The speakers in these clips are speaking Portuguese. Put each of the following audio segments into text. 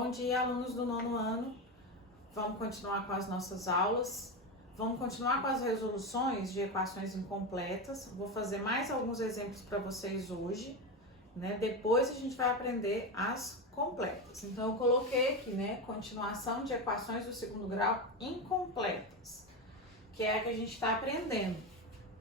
Bom dia, alunos do nono ano. Vamos continuar com as nossas aulas. Vamos continuar com as resoluções de equações incompletas. Vou fazer mais alguns exemplos para vocês hoje, né? Depois a gente vai aprender as completas. Então, eu coloquei aqui, né? Continuação de equações do segundo grau incompletas, que é a que a gente está aprendendo,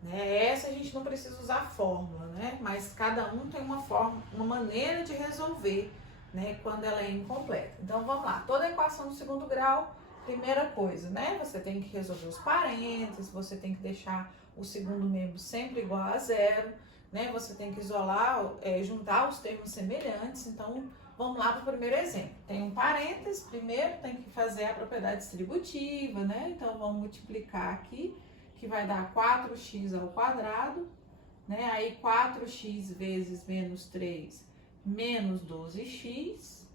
né? Essa a gente não precisa usar fórmula, né? Mas cada um tem uma forma, uma maneira de resolver, né? Quando ela é incompleta. Então, vamos lá. Toda equação do segundo grau, primeira coisa, né? Você tem que resolver os parênteses, você tem que deixar o segundo membro sempre igual a zero, né? Você tem que isolar, juntar os termos semelhantes. Então, vamos lá para o primeiro exemplo. Tem um parênteses, primeiro tem que fazer a propriedade distributiva, né? Então, vamos multiplicar aqui, que vai dar 4x ao quadrado, né? Aí 4x vezes menos 3, menos 12x.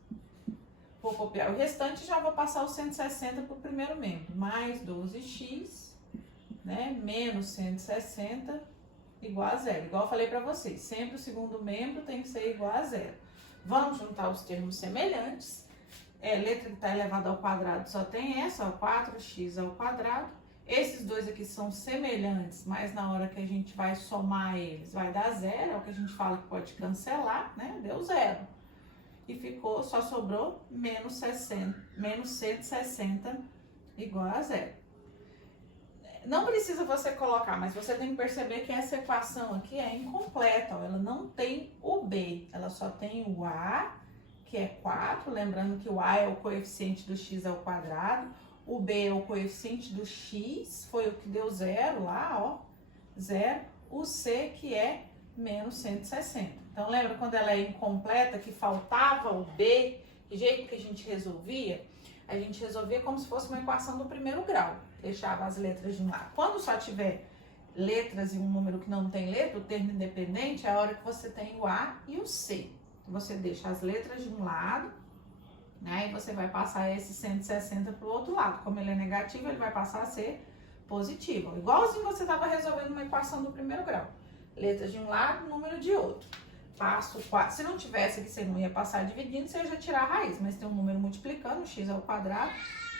Vou copiar o restante e já vou passar o 160 para o primeiro membro. Mais 12x, né? Menos 160 igual a zero. Igual eu falei para vocês, sempre o segundo membro tem que ser igual a zero. Vamos juntar os termos semelhantes. Letra que está elevada ao quadrado só tem essa, ó, 4x ao quadrado. Esses dois aqui são semelhantes, mas na hora que a gente vai somar eles, vai dar zero. É o que a gente fala que pode cancelar, né? Deu zero. E ficou, só sobrou menos 160 igual a zero. Não precisa você colocar, mas você tem que perceber que essa equação aqui é incompleta, ó. Ela não tem o B, ela só tem o A, que é 4, lembrando que o A é o coeficiente do x ao quadrado, o B é o coeficiente do x, foi o que deu zero lá, ó, zero, o C que é menos 160. Então, lembra quando ela é incompleta, que faltava o B, que jeito que a gente resolvia? A gente resolvia como se fosse uma equação do primeiro grau, deixava as letras de um lado. Quando só tiver letras e um número que não tem letra, o termo independente, é a hora que você tem o A e o C. Você deixa as letras de um lado, né, e você vai passar esse 160 para o outro lado. Como ele é negativo, ele vai passar a ser positivo. Igualzinho você estava resolvendo uma equação do primeiro grau. Letras de um lado, número de outro. Passo 4. Se não tivesse aqui, você não ia passar dividindo, você ia já tirar a raiz. Mas tem um número multiplicando, x ao quadrado,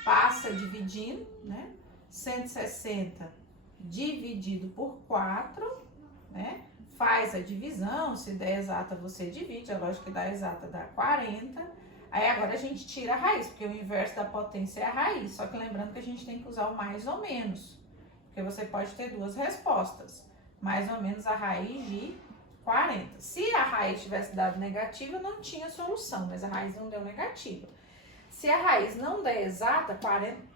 passa dividindo, né? 160 dividido por 4, né? Faz a divisão, se der exata você divide, a lógica que dá exata dá 40. Aí agora a gente tira a raiz, porque o inverso da potência é a raiz. Só que lembrando que a gente tem que usar o mais ou menos, porque você pode ter duas respostas. Mais ou menos a raiz de 40. Se a raiz tivesse dado negativa, não tinha solução, mas a raiz não deu negativa. Se a raiz não der exata,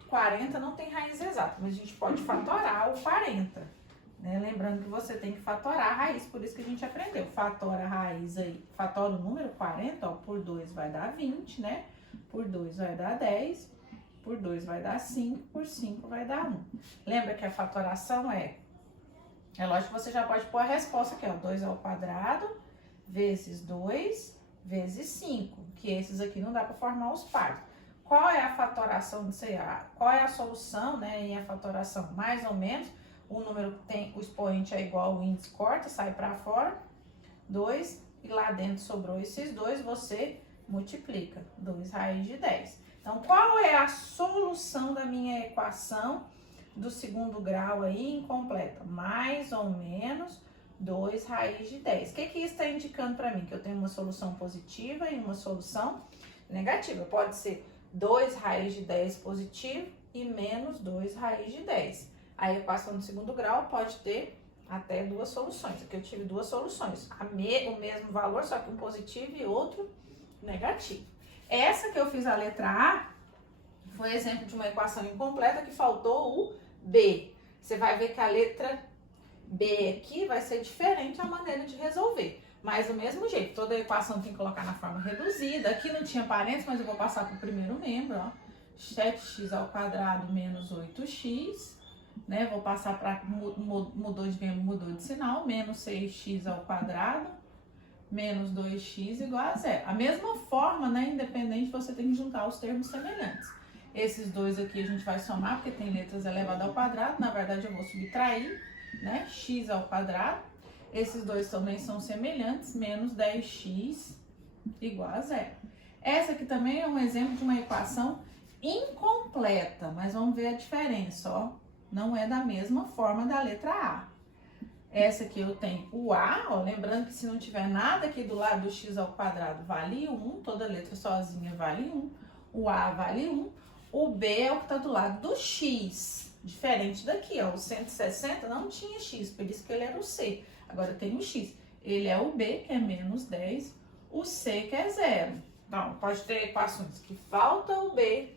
40 não tem raiz exata, mas a gente pode fatorar o 40, né? Lembrando que você tem que fatorar a raiz, por isso que a gente aprendeu. Fatora a raiz aí, fatora o número 40, ó, por 2 vai dar 20, né? Por 2 vai dar 10, por 2 vai dar 5, por 5 vai dar 1. Lembra que a fatoração é lógico que você já pode pôr a resposta aqui, ó, 2 ao quadrado vezes 2 vezes 5, que esses aqui não dá para formar os pares. Qual é a fatoração do CA? Qual é a solução, né, e a fatoração? Mais ou menos, o número que tem, o expoente é igual, o índice corta, sai para fora, 2, e lá dentro sobrou esses 2, você multiplica, 2 raiz de 10. Então, qual é a solução da minha equação do segundo grau aí incompleta? Mais ou menos 2 raiz de 10. O que isso está indicando para mim? Que eu tenho uma solução positiva e uma solução negativa. Pode ser 2 raiz de 10 positivo e menos 2 raiz de 10. A equação do segundo grau pode ter até duas soluções. Aqui eu tive duas soluções. O mesmo valor, só que um positivo e outro negativo. Essa que eu fiz a letra A foi exemplo de uma equação incompleta que faltou o B. Você vai ver que a letra B aqui vai ser diferente a maneira de resolver. Mas do mesmo jeito, toda a equação tem que colocar na forma reduzida. Aqui não tinha parênteses, mas eu vou passar para o primeiro membro, ó. 7x ao quadrado menos 8x, né? Vou passar para, mudou de membro, mudou de sinal, menos 6x ao quadrado, menos 2x igual a zero. A mesma forma, né, independente, você tem que juntar os termos semelhantes. Esses dois aqui a gente vai somar, porque tem letras elevadas ao quadrado. Na verdade, eu vou subtrair, né? X ao quadrado. Esses dois também são semelhantes, menos 10x igual a zero. Essa aqui também é um exemplo de uma equação incompleta, mas vamos ver a diferença, ó. Não é da mesma forma da letra A. Essa aqui eu tenho o A, ó, lembrando que se não tiver nada aqui do lado do x ao quadrado vale 1, toda letra sozinha vale 1, o A vale 1, o B é o que está do lado do x, diferente daqui, ó, o 160 não tinha x, por isso que ele era o C, agora tem o x, ele é o B, que é menos 10, o C, que é 0. Então, pode ter equações que falta o B,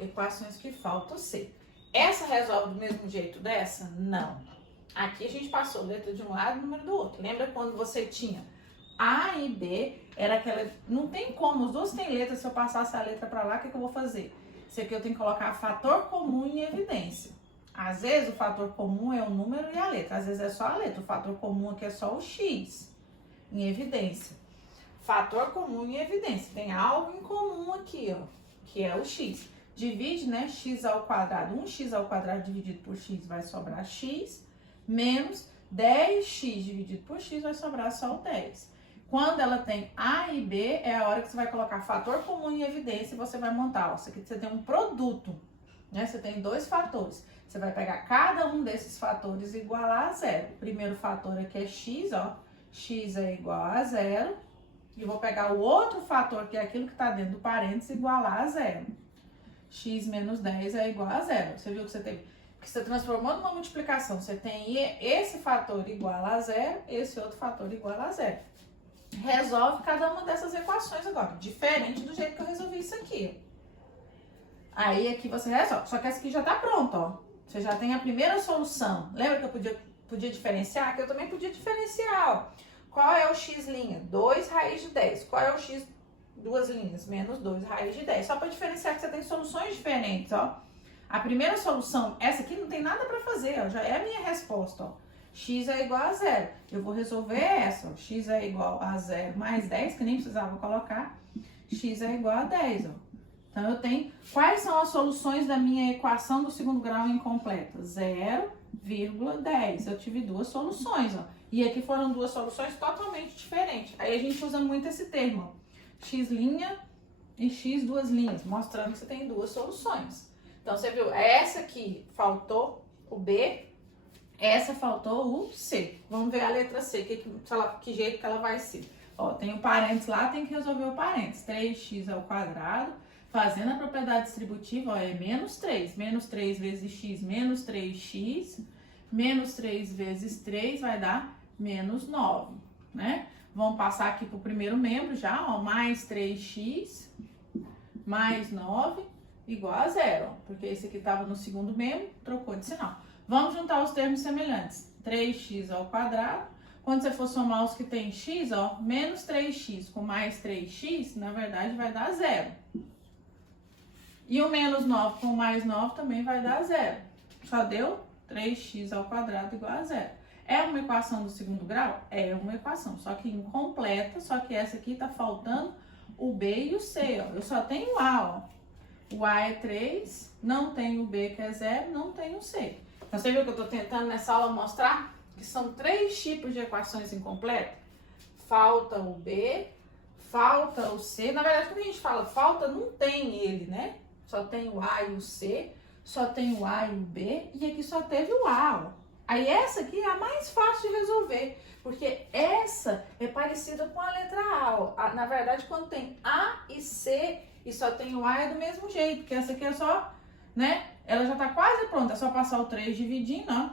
equações que falta o C. Essa resolve do mesmo jeito dessa? Não. Aqui a gente passou letra de um lado e número do outro. Lembra quando você tinha A e B, era aquela... Não tem como, os dois têm letra, se eu passasse a letra para lá, o que eu vou fazer? Isso aqui eu tenho que colocar fator comum em evidência. Às vezes o fator comum é o número e a letra, às vezes é só a letra. O fator comum aqui é só o x em evidência. Fator comum em evidência, tem algo em comum aqui, ó, que é o x. Divide, né, x ao quadrado, 1x ao quadrado dividido por x vai sobrar x, menos 10x dividido por x vai sobrar só o 10. Quando ela tem A e B, é a hora que você vai colocar fator comum em evidência e você vai montar, ó, isso aqui você tem um produto, né, você tem dois fatores. Você vai pegar cada um desses fatores e igualar a zero. O primeiro fator aqui é x, ó, x é igual a zero. E vou pegar o outro fator, que é aquilo que está dentro do parênteses, e igualar a zero. X menos 10 é igual a zero. Você viu que você teve, que você transformou numa multiplicação. Você tem esse fator igual a zero, esse outro fator igual a zero. Resolve cada uma dessas equações agora, diferente do jeito que eu resolvi isso aqui. Aí aqui você resolve, só que essa aqui já está pronta, ó. Você já tem a primeira solução. Lembra que eu podia diferenciar? Aqui eu também podia diferenciar, ó. Qual é o x'? 2 raiz de 10. Qual é o x duas linhas? Menos 2 raiz de 10. Só para diferenciar que você tem soluções diferentes, ó. A primeira solução, essa aqui não tem nada para fazer, ó. Já é a minha resposta, ó. X é igual a 0. Eu vou resolver essa, ó. X é igual a 0 mais 10, que nem precisava colocar. X é igual a 10, ó. Então, eu tenho... Quais são as soluções da minha equação do segundo grau incompleta? 0,10. Eu tive duas soluções, ó. E aqui foram duas soluções totalmente diferentes. Aí a gente usa muito esse termo, ó. X' e X duas linhas, mostrando que você tem duas soluções. Então, você viu, essa aqui faltou o B, essa faltou o C. Vamos ver a letra C, que jeito que ela vai ser. Ó, tem o parênteses lá, tem que resolver o parênteses. 3x ao quadrado, fazendo a propriedade distributiva, ó, é menos 3. Menos 3 vezes x, menos 3x, menos 3 vezes 3 vai dar menos 9, né? Vamos passar aqui para o primeiro membro já, ó, mais 3x, mais 9, igual a 0, ó, porque esse aqui estava no segundo membro, trocou de sinal. Vamos juntar os termos semelhantes. 3x ao quadrado, quando você for somar os que tem x, ó, menos 3x com mais 3x, na verdade vai dar 0. E o menos 9 com mais 9 também vai dar 0. Só deu 3x ao quadrado igual a 0. É uma equação do segundo grau? É uma equação, só que incompleta, só que essa aqui tá faltando o B e o C, ó. Eu só tenho o A, ó. O A é 3, não tem o B que é 0, não tem o C. Então, você viu que eu tô tentando nessa aula mostrar que são 3 tipos de equações incompletas? Falta o B, falta o C. Na verdade, quando a gente fala falta, não tem ele, né? Só tem o A e o C, só tem o A e o B, e aqui só teve o A, ó. Aí essa aqui é a mais fácil de resolver, porque essa é parecida com a letra A, ó. Na verdade, quando tem A e C e só tem o A é do mesmo jeito, porque essa aqui é só, né? Ela já tá quase pronta, é só passar o 3 dividindo, ó.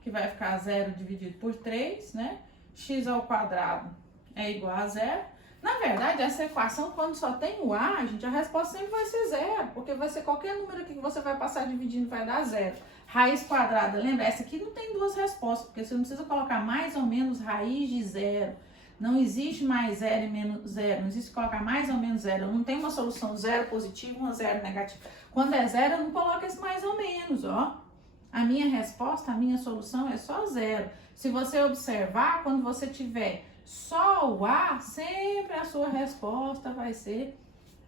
Que vai ficar 0 dividido por 3, né? X ao quadrado é igual a 0. Na verdade, essa equação, quando só tem o A, gente, a resposta sempre vai ser 0, porque vai ser qualquer número aqui que você vai passar dividindo vai dar 0. Raiz quadrada, lembra? Essa aqui não tem duas respostas, porque você não precisa colocar mais ou menos raiz de 0. Não existe mais 0 e menos 0, não existe colocar mais ou menos 0. Não tem uma solução 0 positivo, uma 0 negativa. Quando é 0, eu não coloco esse mais ou menos, ó. A minha resposta, a minha solução é só 0. Se você observar, quando você tiver só o A, sempre a sua resposta vai ser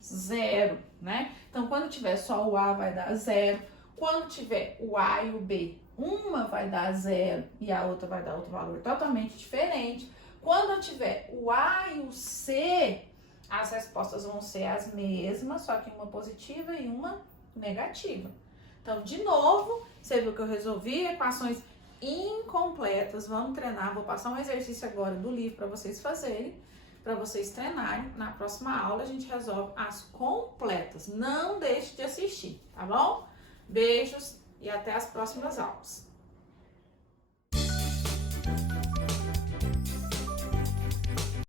0, né? Então, quando tiver só o A, vai dar 0. Quando tiver o A e o B, uma vai dar 0 e a outra vai dar outro valor totalmente diferente. Quando eu tiver o A e o C, as respostas vão ser as mesmas, só que uma positiva e uma negativa. Então, de novo, você viu que eu resolvi equações incompletas. Vamos treinar. Vou passar um exercício agora do livro para vocês fazerem, para vocês treinarem. Na próxima aula a gente resolve as completas. Não deixe de assistir, tá bom? Beijos e até as próximas aulas.